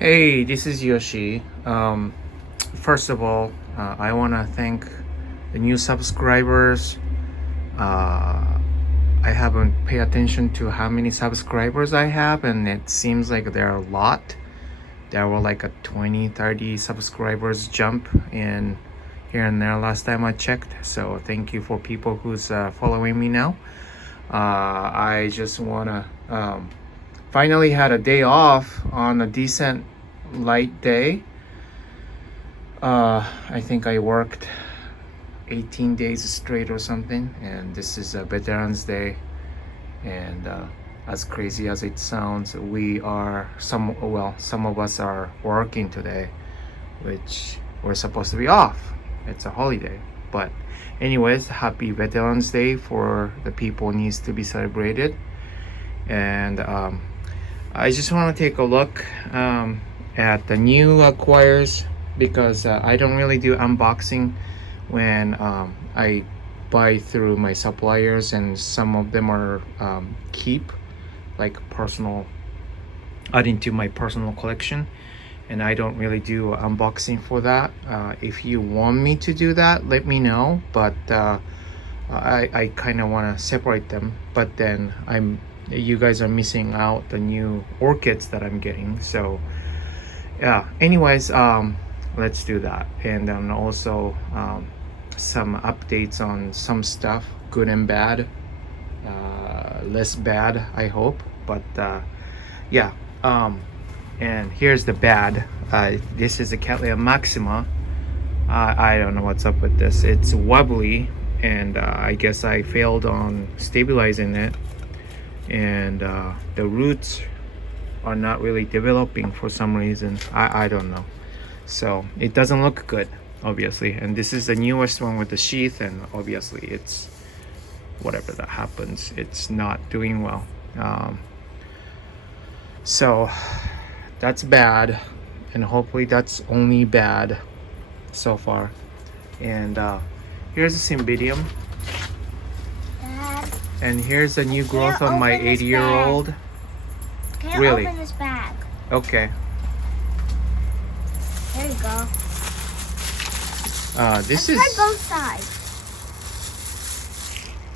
Hey, this is Yoshi. First of all, I want to thank the new subscribers. I haven't paid attention to how many subscribers I have, and it seems like there are a lot. There were like a 20, 30 subscribers jump in here and there last time I checked. So thank you for people who's following me now. I just want to finally had a day off on a decent light day. I think I worked 18 days straight or something, and this is a Veterans Day. And as crazy as it sounds, some of us are working today, which we're supposed to be off. It's a holiday. But anyways, happy Veterans Day for the people needs to be celebrated. And I just want to take a look at the new acquires, because I don't really do unboxing when I buy through my suppliers, and some of them are keep like personal, adding to my personal collection, and I don't really do unboxing for that. If you want me to do that, let me know, but I kind of want to separate them, but then you guys are missing out the new orchids that I'm getting. So yeah, anyways, let's do that. And then also some updates on some stuff, good and bad, less bad I hope, but yeah. And here's the bad. This is a Cattleya maxima. I don't know what's up with this. It's wobbly, and I guess I failed on stabilizing it, and the roots are not really developing for some reason. I don't know. So it doesn't look good, obviously. And this is the newest one with the sheath, and obviously it's whatever that happens, it's not doing well. So that's bad, and hopefully that's only bad so far. And here's a cymbidium. Dad, And here's a new growth on my 80-year-old. can you Really? open this bag? Okay. There you go. This Let's is try both sides.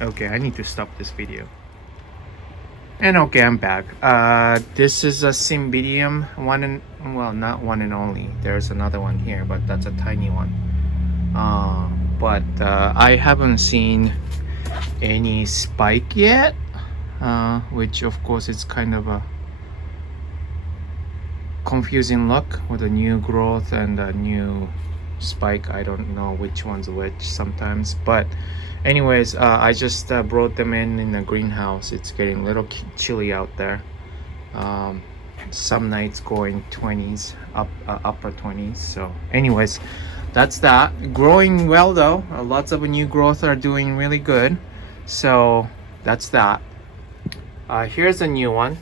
okay. I need to stop this video. And okay, I'm back. This is a cymbidium, not one and only. There's another one here, but that's a tiny one. But I haven't seen any spike yet, which of course it's kind of a confusing look with a new growth and a new spike. I don't know which one's which sometimes, but anyways, I just brought them in the greenhouse. It's getting a little chilly out there. Some nights going 20s, upper 20s. So anyways, that's that. Growing well though. Lots of new growth are doing really good. So that's that. Here's a new one.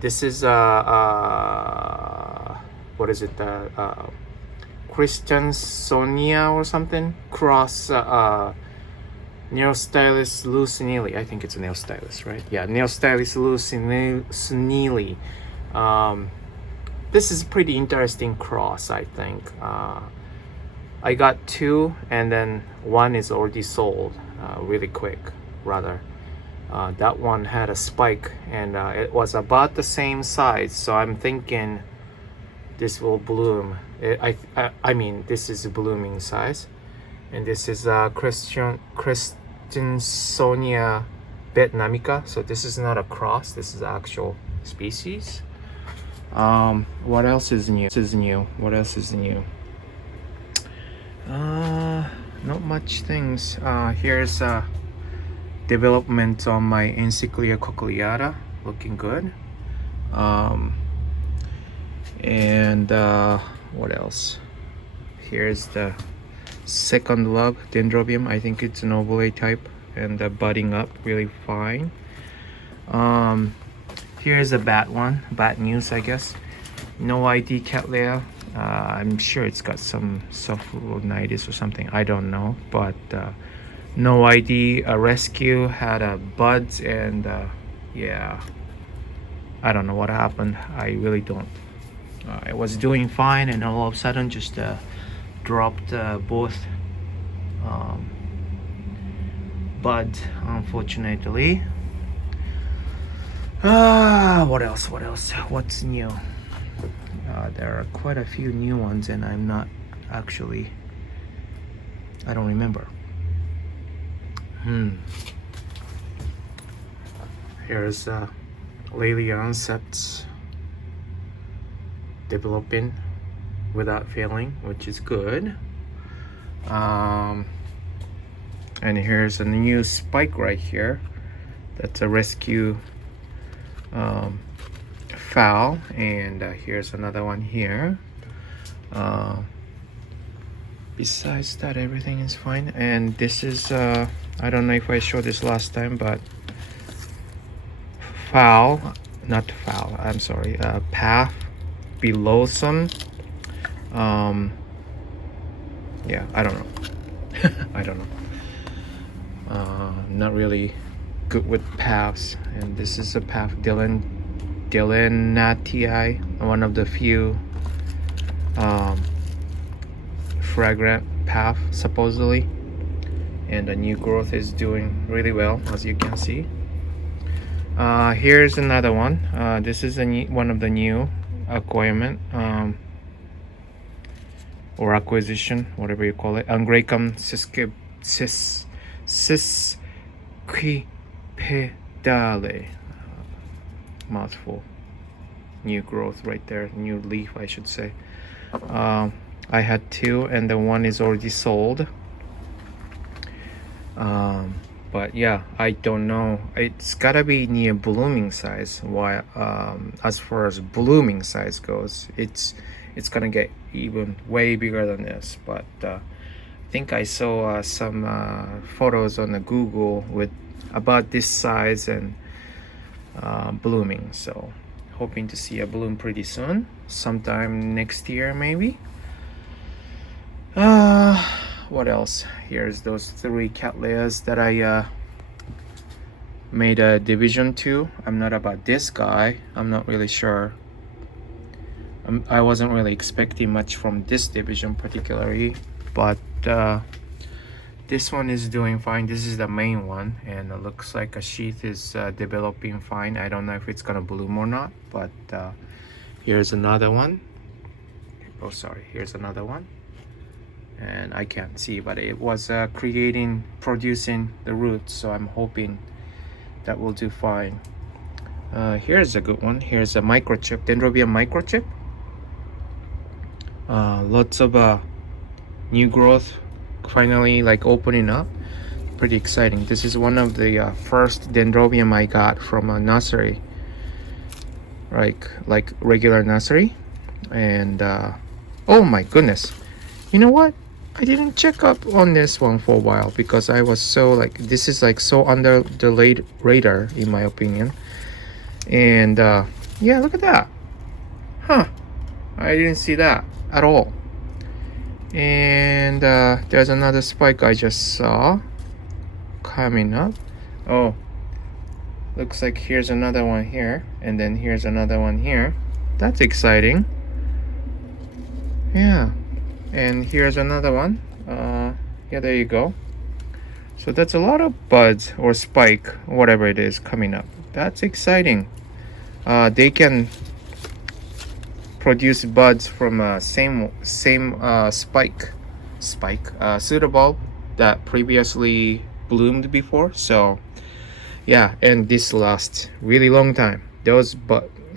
This is what is it? Christiansonia or something, cross Neostylus lucinili. I think it's a Neostylus, right? Yeah, Neostylus lucinili. This is a pretty interesting cross, I think. I got two, and then one is already sold really quick, rather. That one had a spike, and it was about the same size, so I'm thinking this will bloom. I mean, this is a blooming size, and this is Christiansonia vietnamica. So this is not a cross. This is actual species. What else is new? What else is new? Not much things. Here's development on my Encyclia cochleata, looking good. And what else? Here's the second lug dendrobium. I think it's an ovale type, and budding up really fine. Here's a bat one, bat news, I guess. No ID Cattleya. I'm sure it's got some sophoronitis or something. I don't know, but no ID rescue had buds, and yeah, I don't know what happened. I really don't. I was doing fine, and all of a sudden just dropped both buds, unfortunately. What else? What's new? There are quite a few new ones, and I'm not actually, I don't remember. Here's Lily Onsets developing without failing, which is good. And here's a new spike right here. That's a rescue foul, and here's another one here. Besides that, everything is fine. And this is I don't know if I showed this last time, but path below some. Yeah, I don't know. I don't know. Not really good with paths, and this is a path Dylannatii, one of the few fragrant path supposedly, and the new growth is doing really well, as you can see. Here's another one. This is one of the new acquirement or acquisition, whatever you call it. Angraecum sesquipedale. Mouthful. New growth right there. New leaf, I should say. I had two, and the one is already sold. But yeah, I don't know. It's gotta be near blooming size. Why? As far as blooming size goes, it's gonna get even way bigger than this. But I think I saw some photos on the Google with about this size and blooming. So hoping to see a bloom pretty soon, sometime next year maybe. What else? Here's those 3 cattleyas that I made a division to. I'm not about this guy. I'm not really sure. I wasn't really expecting much from this division particularly, but this one is doing fine. This is the main one, and it looks like a sheath is developing fine. I don't know if it's gonna bloom or not, but here's another one. Oh, sorry. Here's another one. And I can't see, but it was producing the roots, so I'm hoping that will do fine. Here's a good one. Here's a microchip, Dendrobium microchip. Lots of new growth finally like opening up. Pretty exciting. This is one of the first dendrobium I got from a nursery, like regular nursery. And oh my goodness, you know what? I didn't check up on this one for a while because I was so like, this is like so under the radar in my opinion. And yeah, look at that. Huh, I didn't see that at all. And there's another spike I just saw coming up. Oh, looks like here's another one here, and then here's another one here. That's exciting. Yeah. And here's another one. Yeah, there you go. So that's a lot of buds or spike, whatever it is, coming up. That's exciting. They can produce buds from same spike pseudobulb that previously bloomed before. So yeah, and this lasts really long time. Those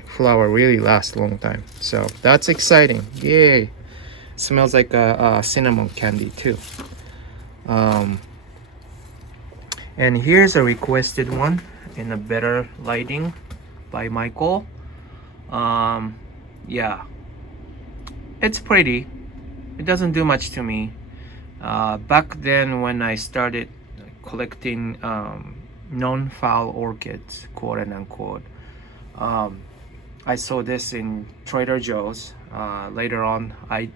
flower really last long time. So that's exciting. Yay. Smells like a cinnamon candy too. And here's a requested one in a better lighting by Michael. Yeah, it's pretty. It doesn't do much to me. Back then when I started collecting non-foul orchids, quote and unquote, I saw this in Trader Joe's. Later on, I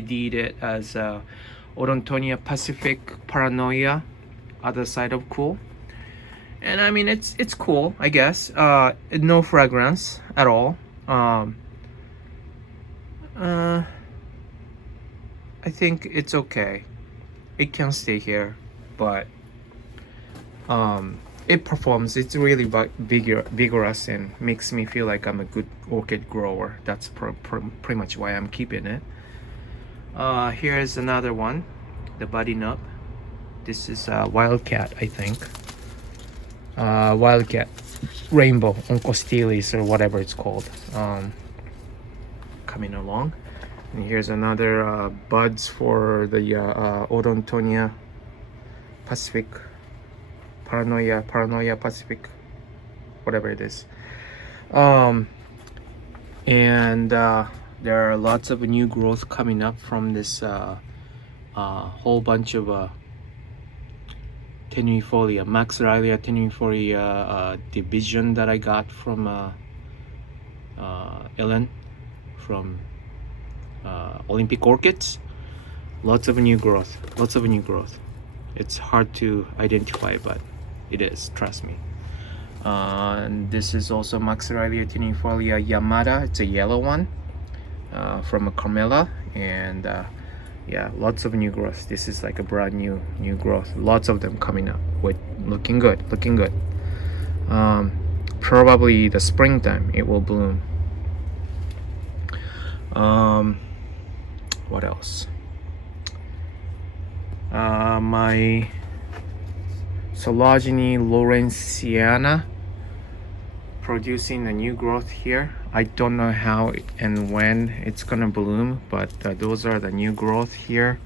did it as Odontonia Pacific Paranoia, other side of cool. And I mean, it's cool, I guess. No fragrance at all. I think it's okay. It can stay here, but it performs. It's really vigorous and makes me feel like I'm a good orchid grower. That's pretty much why I'm keeping it. Here's another one, the Buddy Nub. This is Wildcat, I think. Wildcat Rainbow Oncostylis or whatever it's called. Coming along. And here's another buds for the Odontonia Pacific Paranoia Pacific, whatever it is. And there are lots of new growth coming up from this whole bunch of tenuifolia, Maxillaria tenuifolia division that I got from Ellen from Olympic Orchids. Lots of new growth. It's hard to identify, but it is, trust me. And this is also Maxillaria tenuifolia Yamada. It's a yellow one from a Carmela, and yeah, lots of new growth. This is like a brand new growth. Lots of them coming up. With looking good. Probably the springtime it will bloom. What else? My Sologeny Lawrenceana producing a new growth here. I don't know how and when it's gonna bloom, but those are the new growth here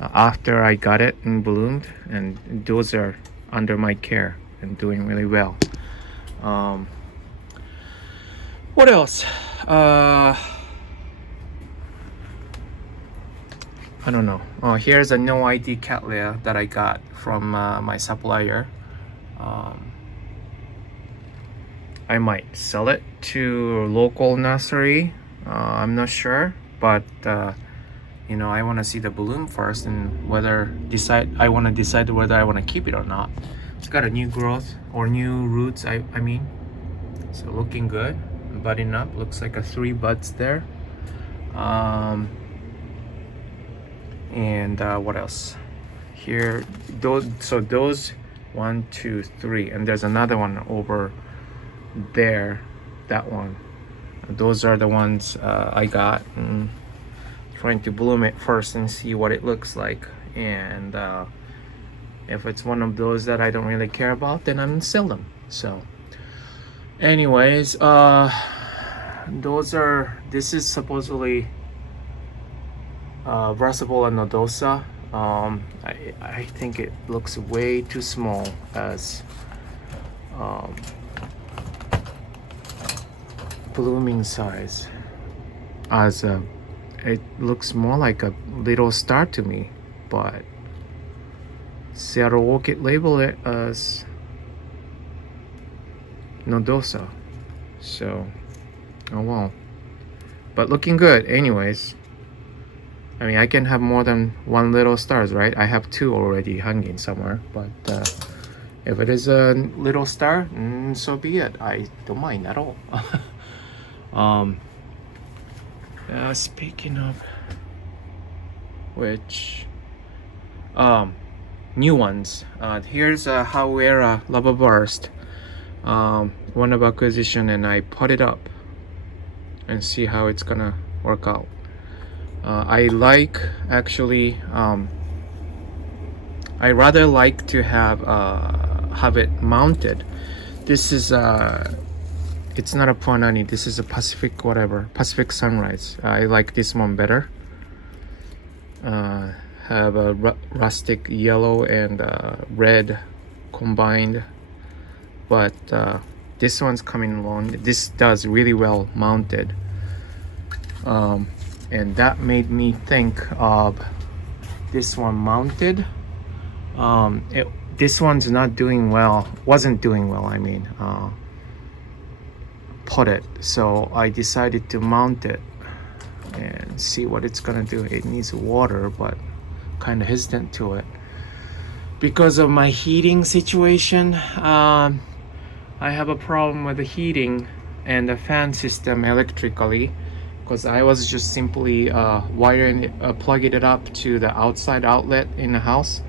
after I got it and bloomed, and those are under my care and doing really well. What else? I don't know. Oh, here's a no ID Cattleya that I got from my supplier. I might sell it to a local nursery. I'm not sure, but you know, I want to see the bloom first and I want to decide whether I want to keep it or not. It's got a new growth or new roots. I mean, so looking good, budding up. Looks like 3 buds there. And what else? Here, those 1, 2, 3, and there's another one over there. That one. Those are the ones I got. Trying to bloom it first and see what it looks like, and if it's one of those that I don't really care about, then I'm gonna sell them. So anyways, this is supposedly Brassivola nodosa. I think it looks way too small as blooming size. It looks more like a little star to me, but Seattle Orchid labeled it as nodosa. So, oh well. But looking good anyways. I mean, I can have more than 1 little stars, right? I have 2 already hanging somewhere, but if it is a little star, so be it. I don't mind at all. Speaking of which, new ones. Here's a Hauera Lava Burst, one of acquisition, and I put it up and see how it's gonna work out. I like actually. I rather like to have it mounted. This is it's not a Puanani. This is a Pacific Pacific Sunrise. I like this one better. Have a rustic yellow and red combined, but this one's coming along. This does really well mounted. And that made me think of this one mounted. This one's not doing well, wasn't doing well, I mean, potted. So I decided to mount it and see what it's gonna do. It needs water, but kind of hesitant to it. because of my heating situation. I have a problem with the heating and the fan system electrically, because I was just simply wiring it, plugging it up to the outside outlet in the house,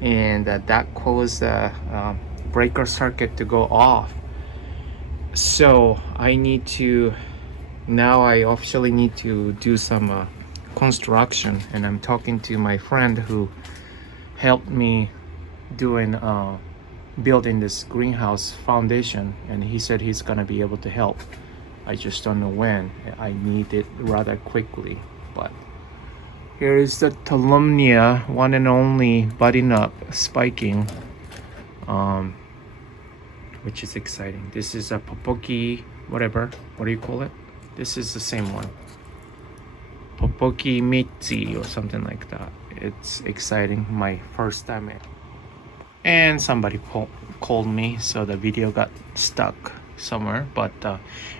and that caused the breaker circuit to go off. So I need to, now I officially need to do some construction, and I'm talking to my friend who helped me doing building this greenhouse foundation, and he said he's gonna be able to help. I just don't know when. I need it rather quickly. But here is the Odontonia, one and only, budding up, spiking, which is exciting. This is a Popoki, whatever. What do you call it? This is the same one. Popoki Mitzi or something like that. It's exciting. My first time. And somebody called me, so the video got stuck somewhere. But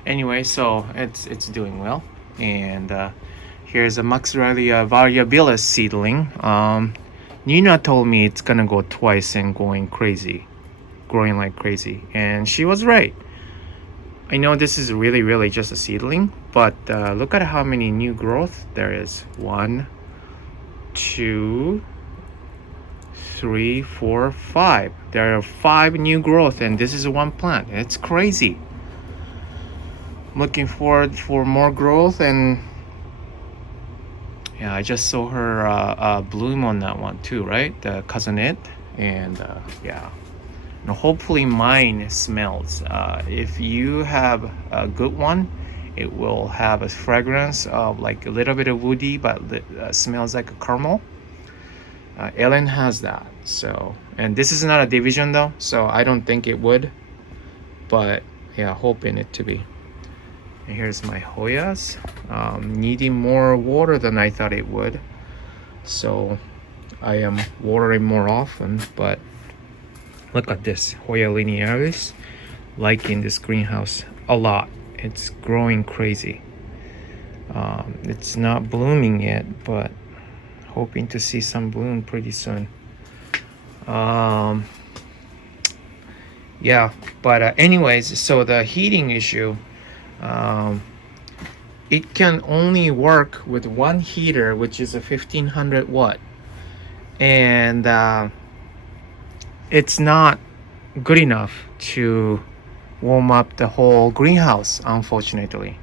anyway, so it's doing well. And here's a Maxillaria variabilis seedling. Nina told me it's gonna go twice and going crazy, growing like crazy, and she was right. I know this is really just a seedling, but look at how many new growth there is. 1, 2, 3, 4, 5. There are 5 new growth, and this is one plant. It's crazy. I'm looking forward for more growth, and yeah, I just saw her bloom on that one too, right? The cousinette, and yeah. And hopefully mine smells. If you have a good one, it will have a fragrance of like a little bit of woody, but smells like a caramel. Ellen has that. So, and this is not a division though, so I don't think it would, but yeah, hoping it to be. And here's my Hoyas, needing more water than I thought it would, so I am watering more often. But look at this Hoya linearis, liking this greenhouse a lot. It's growing crazy. It's not blooming yet, but hoping to see some bloom pretty soon. Yeah, but anyways, so the heating issue, it can only work with one heater, which is a 1500 watt, and it's not good enough to warm up the whole greenhouse, unfortunately.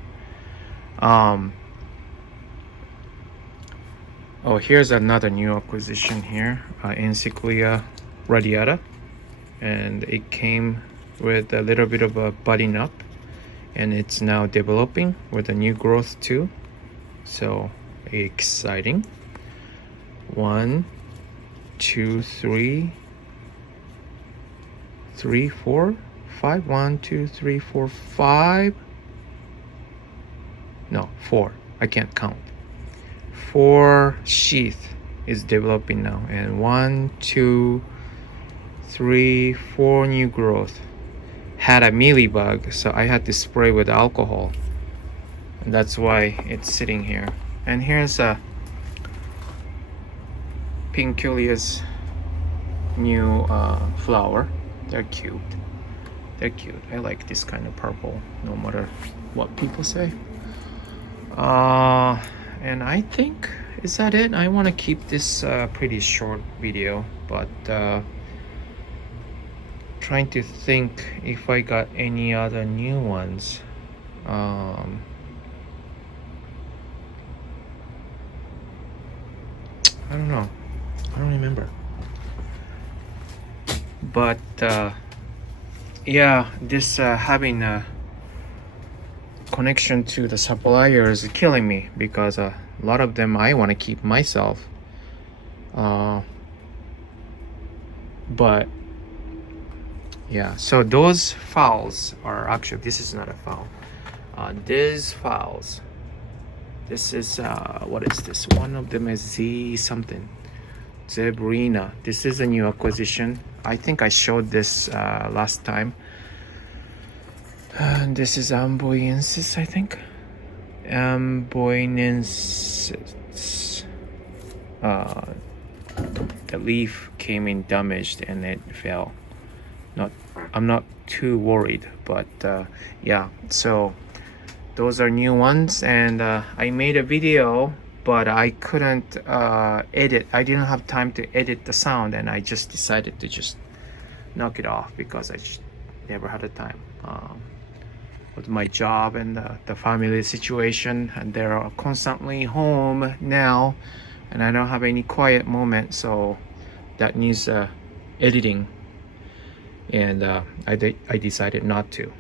Oh, here's another new acquisition here, Encyclia radiata, and it came with a little bit of a budding up, and it's now developing with a new growth too, so exciting. 1, 2, 3, 4, 5. 1, 2, 3, 4, 5. No, 4. I can't count. 4 sheath is developing now, and 1, 2, 3, 4 new growth. Had a mealybug, so I had to spray with alcohol, and that's why it's sitting here. And here's a Pinculia's new flower. They're cute. They're cute. I like this kind of purple, no matter what people say. And I think, is that it? I want to keep this pretty short video, but trying to think if I got any other new ones. I don't know. I don't remember. But yeah, this having a connection to the supplier is killing me, because a lot of them I want to keep myself. But yeah, so those fowls are actually, this is not a fowl. These fowls, this is what is this? One of them is Z something, Zebrina. This is a new acquisition. I think I showed this last time. This is Amboyensis, I think. Amboyensis. the leaf came in damaged and it fell. I'm not too worried, but yeah, so those are new ones, and I made a video, but I couldn't edit. I didn't have time to edit the sound, and I just decided to just knock it off because I just never had the time with my job and the family situation, and they're constantly home now, and I don't have any quiet moment, so that needs editing. And I decided not to.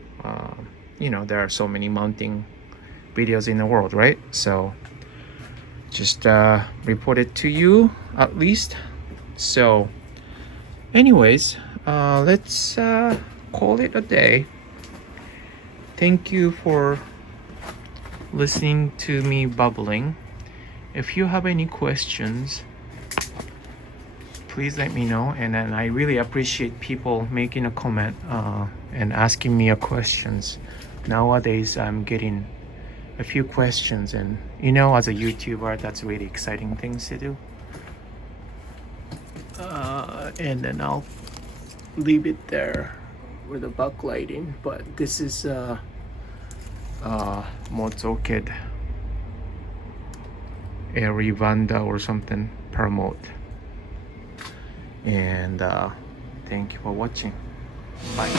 You know, there are so many mounting videos in the world, right? So just report it to you at least. So anyways, let's call it a day. Thank you for listening to me babbling. If you have any questions, please let me know, and then I really appreciate people making a comment and asking me questions. Nowadays I'm getting a few questions, and you know, as a YouTuber, that's really exciting things to do. And then I'll leave it there with the backlighting, but this is Mott's orchid, Arivanda or something, promote. And thank you for watching. Bye.